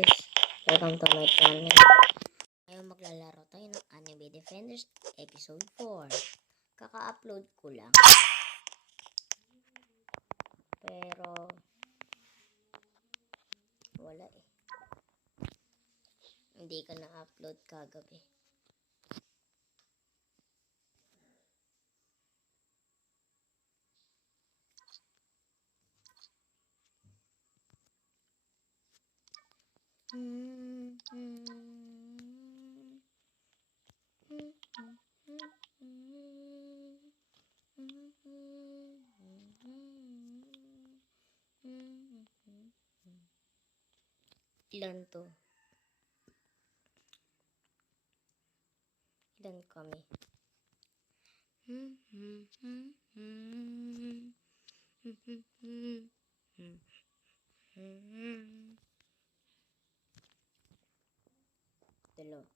guys, welcome to my channel. Ngayon maglalaro tayo ng Anime Defenders Episode 4. Kaka-upload ko lang. Pero wala eh. Hindi ka na-upload kagabi. Ilan to? Ilan kami?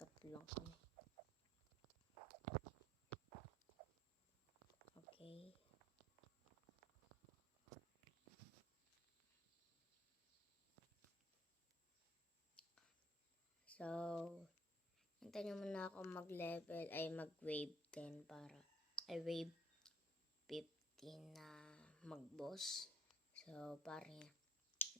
Tatlo lang kami. Okay. So, hintayin nyo muna ako mag-level, ay mag-wave 10 para, ay wave 15 na mag-boss. So, parang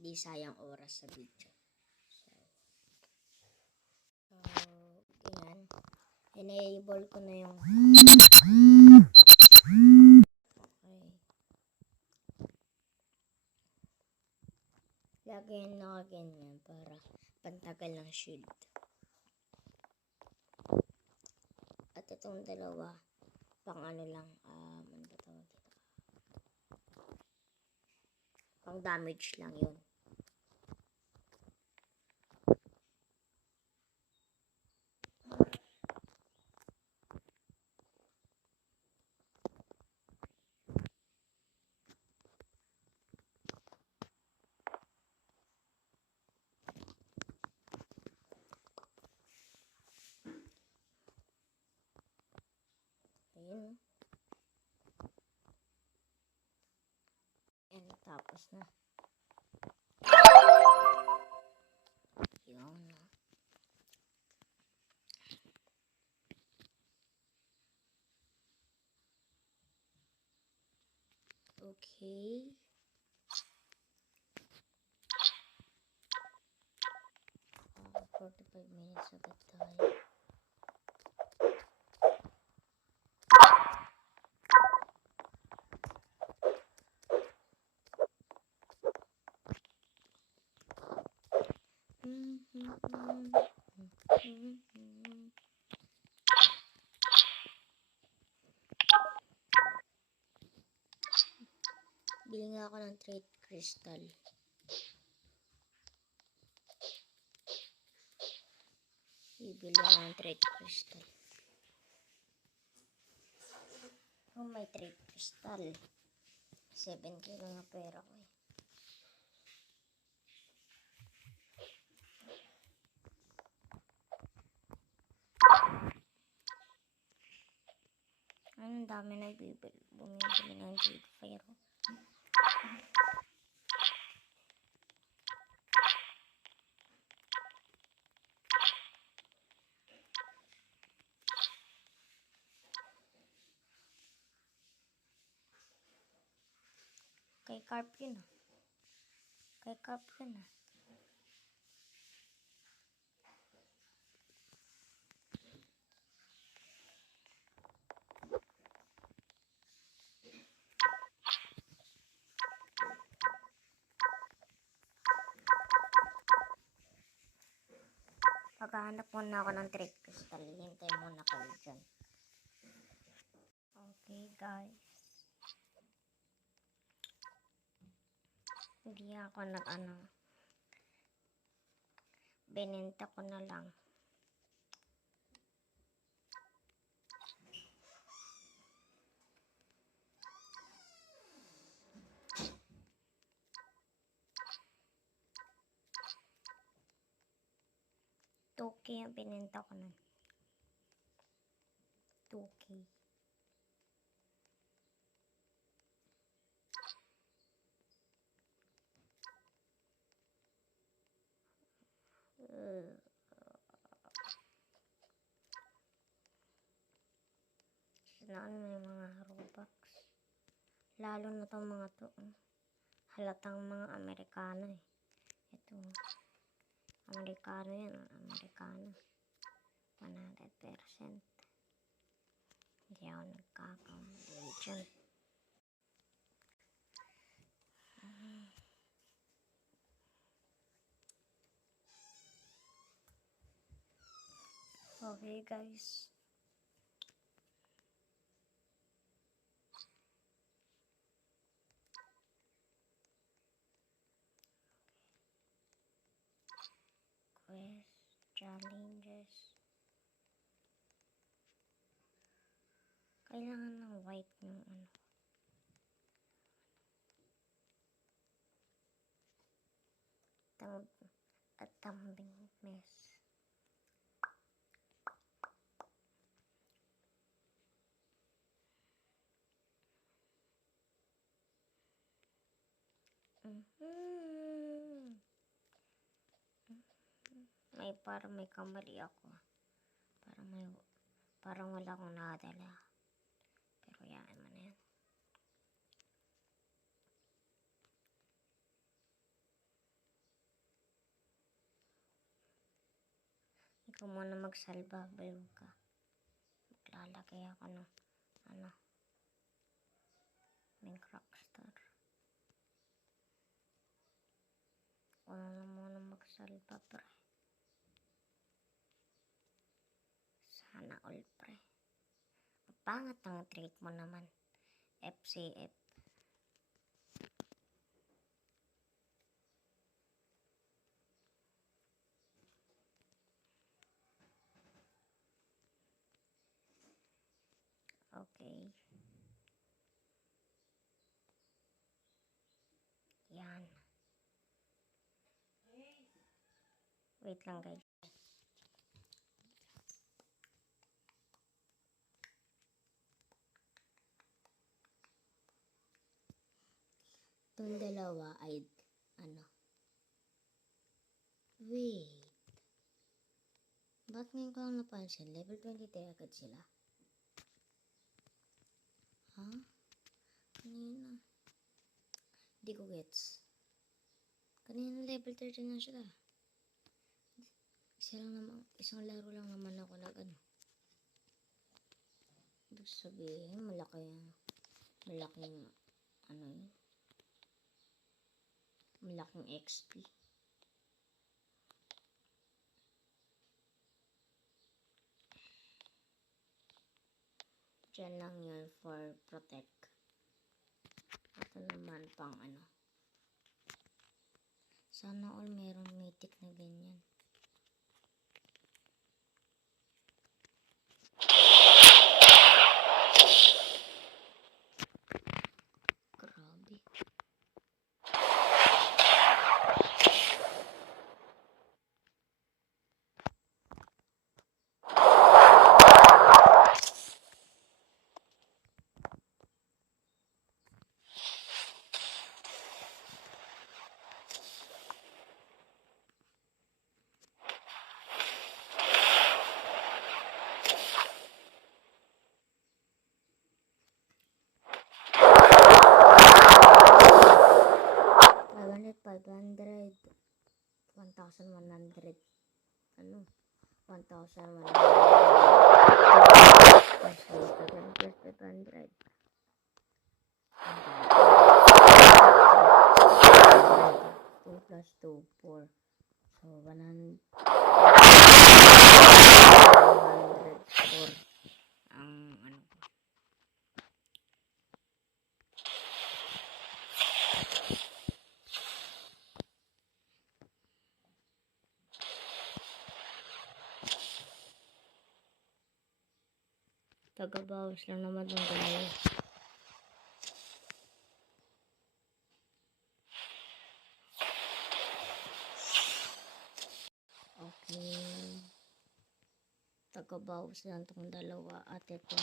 di sayang oras sa video. So, yan. Enable ko na yung okay. Lagyan nakaganyan para pantagal ng shield. At itong dalawa, pang ano lang, ano ba tawag dito? Pang damage lang yun. Ayun. Ayan, tapos na. Yun. Okay. Oh, 45 minutes agad tayo. Bili nga ako ng trade crystal. Bibili ako ng trade crystal. Kung may trade crystal, 7k lang na pera ko eh. Ang dami na bumibili ng jade fire. Kay Carp yun ah. Kay Carp yun ah. Paghahanap muna ako ng trade crystal. Hintay muna kayo dyan. Okay guys. Hindi ako binenta ko na lang. Okay, ang binenta ko na. 2K. Saan may mga Robux? Lalo na tong mga to. Halatang mga Amerikano eh. Ito. Amerikano yan. Amerikano. 100%. Hindi ako nagkakamali dyan. Okay guys. Quest, challenges. Kailangan ng white ng ano. At tambing mess. Parang may kamali ako. Parang wala akong nakadala. Pero yan mo na yan. Ikaw muna magsalba, bayog ka. Maglalagay ako ng may crackstar. Wala na muna magsalba, pre. Sana all, pre. Pangat ang trait mo naman. FCF. Okay. Yan. Wait lang guys. Itong dalawa ay wait. Ba't ngayon ko lang napansin? Level 23 agad sila. Ha? Kanina. Hindi ko gets. Kanina level 30 na sila. Isang laro lang naman ako Ibig sabihin, malaking malaking XP. Diyan lang yun for protect. Ito naman pang Sana all meron mythic na ganyan. Grabe. Plus 2, 4. So, 104 ang tagabawas lang naman ng dalawa. Okay. Tagabawas lang itong dalawa at ito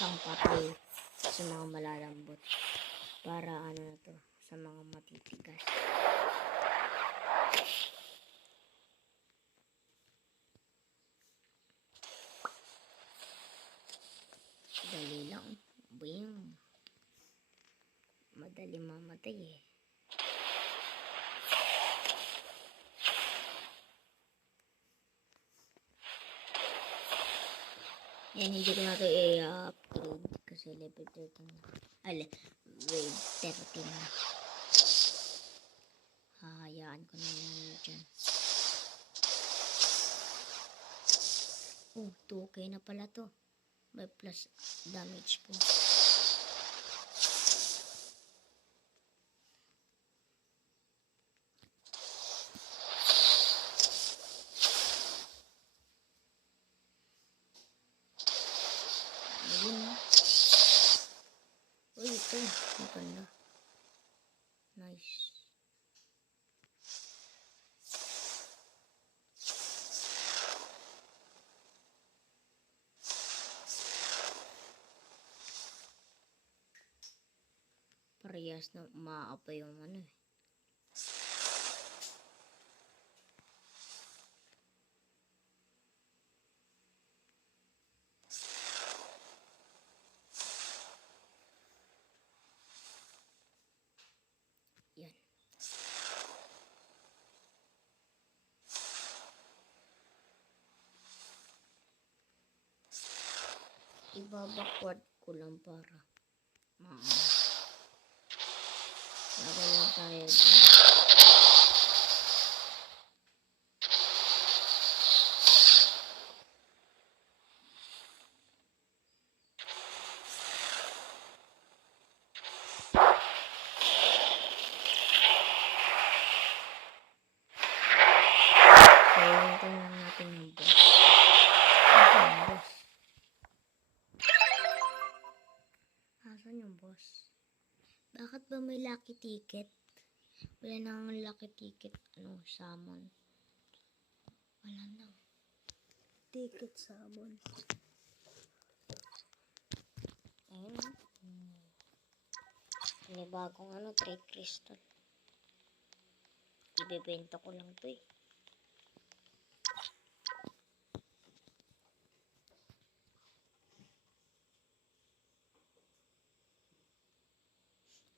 pang patay sa mga malalambot. Para na to sa mga matitigas. madali mamatay eh. Yan, hindi ko na ito i-upgrade kasi level 13 na. Grade 13 na. Hahayaan ko na yan dyan. 2k na pala to. May plus damage po. Ayun. Uy, ito. Maganda. Nice. Parehas na umaapa yung ano eh. Yan. Ibabakwad ko lang para laban lang tayo dyan. So, hintayin lang natin yung boss. Asan yung boss? Asan yung boss? Bakit ba may lucky ticket? Wala nang lucky ticket. Summon. Wala na. Ticket summon. Ayun. May bagong 3 crystal. Ibebenta ko lang to eh.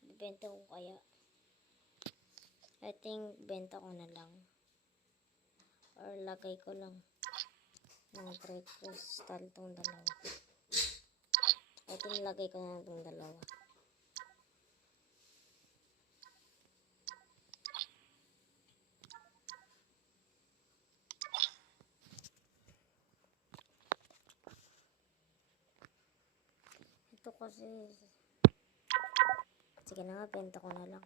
Ibebenta ko kaya. I think benta ko na lang. Or lagay ko lang ng 3 crystal tong dalawa. I think lagay ko na tong dalawa. Ito kasi sige na nga, benta ko na lang.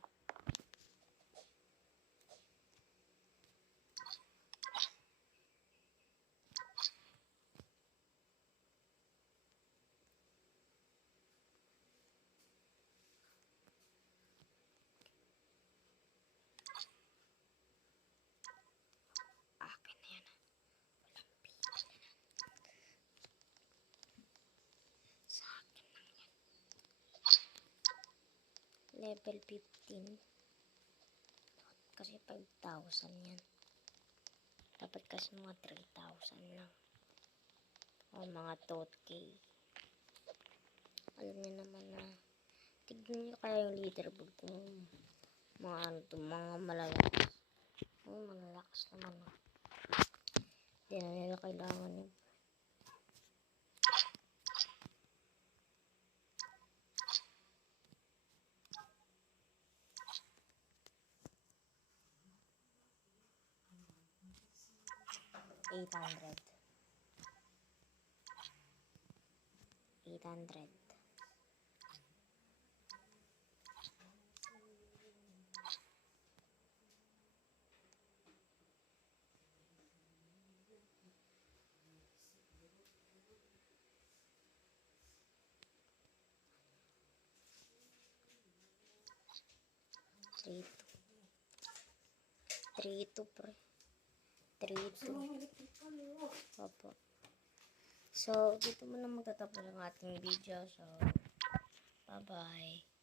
Akin na yan. Sa akin na yan. Level 15. Kasi 5,000 yan. Dapat kasi mga 3,000 lang. O mga 2k. Alam niyo naman na tignan niyo kaya yung leaderboard kung mga mga malalakas. Malalakas naman. Hindi na nila kailangan yun. $800. Three two pre. 3-2. Opo. So, dito muna magtatapos ang ating video. So, bye-bye.